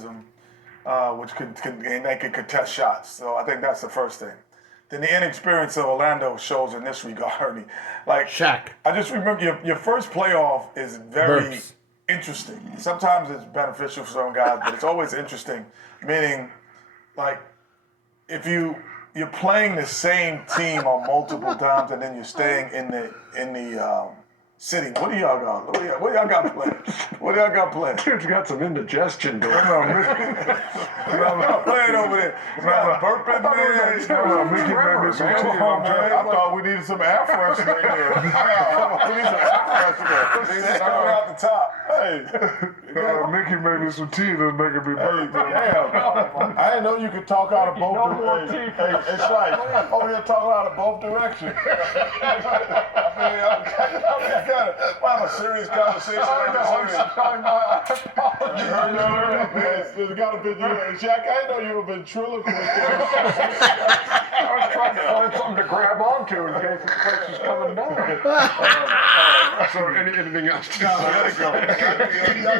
which and they can contest shots. So I think that's the first thing. Then the inexperience of Orlando shows in this regard, Ernie. Like Shaq. I just remember your first playoff is very Burps. interesting. Sometimes it's beneficial for some guys, but it's always interesting. Meaning, like, if you're playing the same team on multiple times and then you're staying in the city. What do y'all got? What do y'all got playing? What do y'all got playing? Dude's got some indigestion going I'm playing over there. You got burping, man. Mickey made me some tea. I thought we needed some air freshener here. We need some air freshener. They coming out the top. Hey. Mickey made me some tea that's making me burp. Damn. I didn't know you could talk out of both directions. Hey, it's like, over here talking out of both directions. I mean, we'll have a serious conversation. There's got to be, Shaq, I didn't know you have been ventriloquist. I was trying to find something to grab onto in case the place is coming down. So anything else? No, let it go.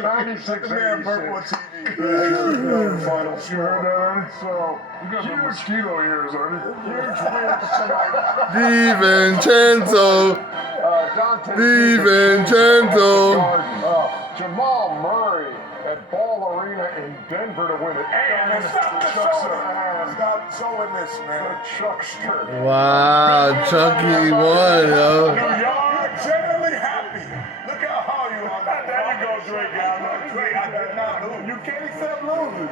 96 Man, burp on TV. Finals. You heard that, Ernie? So, you got the mosquito ears, Ernie. Huge wins tonight. DiVincenzo. DiVincenzo. Jamal Murray at Ball Arena in Denver to win it. And Stop showing this, man. the Chuckster. Wow, Chucky won, yo. New York, genuinely happy. Look how hard you are. There you go, Drake. Drake, I did not lose. You can't accept losing.